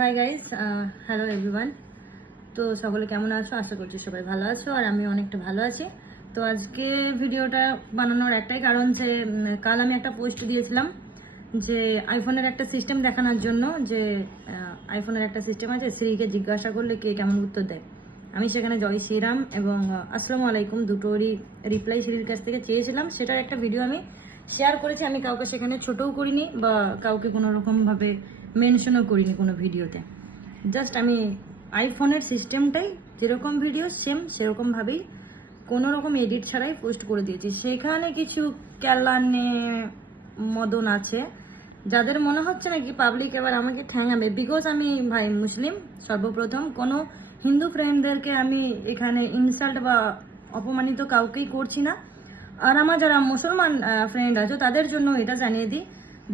Hi guys, hello everyone. তো সকলে কেমন আছো? আশা করছি সবাই ভালো আছো, আর আমি অনেকটা ভালো আছি। তো আজকে ভিডিওটা বানানোর একটাই কারণ যে কাল আমি একটা পোস্ট দিয়েছিলাম যে আইফোনের একটা সিস্টেম দেখানোর জন্য, যে আইফোনের একটা সিস্টেম আছে, শ্রীকে জিজ্ঞাসা করলে কে কেমন উত্তর দেয়। আমি সেখানে জয় শ্রীরাম এবং আসসালামু আলাইকুম দুটোরই রিপ্লাই শ্রীর কাছ থেকে চেয়েছিলাম। সেটার একটা ভিডিও আমি শেয়ার করেছি। আমি কাউকে সেখানে ছোটও করিনি বা কাউকে কোনো রকমভাবে মেনশনও করিনি কোনো ভিডিওতে। জাস্ট আমি আইফোনের সিস্টেমটাই যেরকম ভিডিও সেম সেরকমভাবেই কোনো রকম এডিট ছাড়াই পোস্ট করে দিয়েছি। সেখানে কিছু ক্যালানে মদন আছে যাদের মনে হচ্ছে নাকি পাবলিক এবার আমাকে ঠ্যাঙাবে, বিকজ আমি ভাই মুসলিম। সর্বপ্রথম কোনো হিন্দু ফ্রেন্ডদেরকে আমি এখানে ইনসাল্ট বা অপমানিত কাউকেই করছি না। আর আমার যারা মুসলমান ফ্রেন্ড আছে তাদের জন্য এটা জানিয়ে দিই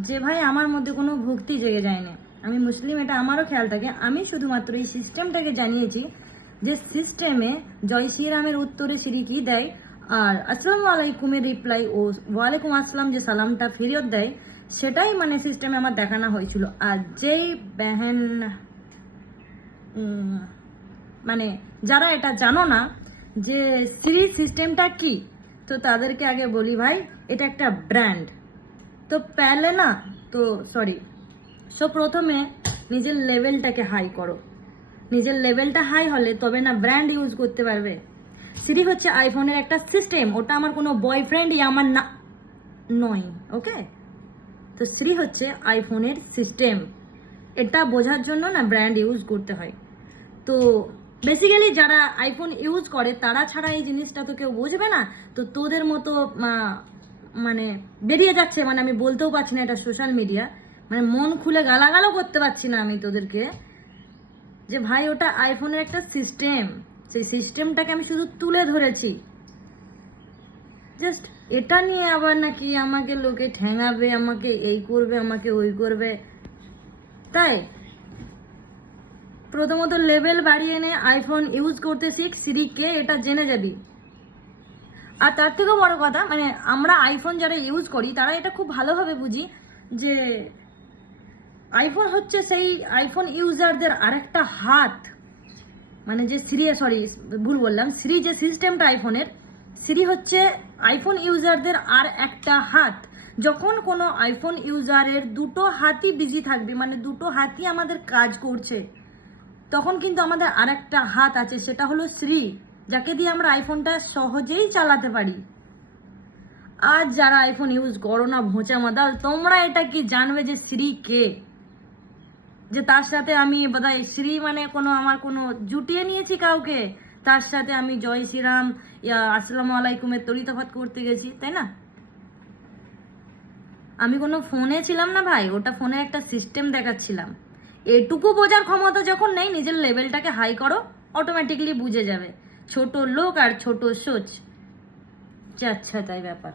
যে ভাই আমার মধ্যে কোনো ভক্তি জেগে যায় না, আমি মুসলিম, এটা আমারও খেয়াল থাকে। আমি শুধুমাত্র এই সিস্টেমটাকে জানিয়েছি যে সিস্টেমে জয় শ্রীরামের উত্তরে শ্রী কি দেয়, আর আসসালামু আলাইকুমের রিপ্লাই ও ওয়ালাইকুম আসসালাম যে সালামটা ফেরত দেয়, সেটাই মানে সিস্টেমে আমার দেখানো হয়েছিল। আর যেই বেহেন মানে যারা এটা জানো না যে শ্রী সিস্টেমটা কি, তো তাদেরকে আগে বলি ভাই এটা একটা ব্র্যান্ড। তো পেলে না তো সরি, সো প্রথমে নিজের লেভেলটাকে হাই করো। নিজের লেভেলটা হাই হলে তবে না ব্র্যান্ড ইউজ করতে পারবে। সিরি হচ্ছে আইফোনের একটা সিস্টেম, ওটা আমার কোনো বয়ফ্রেন্ডই আমার না নয়, ওকে? তো সিরি হচ্ছে আইফোনের সিস্টেম, এটা বোঝার জন্য না ব্র্যান্ড ইউজ করতে হয়। তো বেসিক্যালি যারা আইফোন ইউজ করে তারা ছাড়া এই জিনিসটা তো কেউ বুঝবে না। তো তোদের মতো মানে বেরিয়ে যাচ্ছে, মানে আমি বলতেও পারছি না, এটা সোশ্যাল মিডিয়া, মানে মন খুলে গালাগালও করতে পারছি না আমি তোদেরকে, যে ভাই ওটা আইফোনের একটা সিস্টেম, সেই সিস্টেমটাকে আমি শুধু তুলে ধরেছি। জাস্ট এটা নিয়ে আবার নাকি আমাকে লোকে ঠ্যাঙাবে, আমাকে এই করবে, আমাকে ওই করবে। তাই প্রথমত লেভেল বাড়িয়ে নে, আইফোন ইউজ করতে শিখ, সিরিকে এটা জেনে যাবি। আর তার থেকেও বড় কথা, মানে আমরা আইফোন যারা ইউজ করি তারা এটা খুব ভালোভাবে বুঝি যে আইফোন হচ্ছে সেই আইফোন ইউজারদের আরেকটা হাত। মানে যে ভুল বললাম, শ্রী যে সিস্টেমটা আইফোনের, শ্রী হচ্ছে আইফোন ইউজারদের আর একটা হাত। যখন কোনো আইফোন ইউজারের দুটো হাতই বিজি থাকবে, মানে দুটো হাতই আমাদের কাজ করছে, তখন কিন্তু আমাদের আরেকটা হাত আছে, সেটা হলো শ্রী, যাকে দিয়ে আমরা আইফোনটা সহজেই চালাতে পারি। আর যারা আইফোন ইউজ করো না ভোঁচা মাদাল, তোমরা এটা কি জানবে যে শ্রী কে? যে তার সাথে আমি বোধহয় শ্রী মানে আমার কোনো জুটিয়ে নিয়েছি কাউকে, তার সাথে আমি জয় শ্রীরাম ইয়া আসসালামু আলাইকুমের তরিতফাত করতে গেছি, তাই না? আমি কোনো ফোনে ছিলাম না ভাই, ওটা ফোনে একটা সিস্টেম দেখাচ্ছিলাম। এটুকু বোঝার ক্ষমতা যখন নেই, নিজের লেভেলটাকে হাই করো, অটোমেটিকলি বুঝে যাবে ছোট লোক আর ছোট সোচ। আচ্ছা তাই ব্যাপার।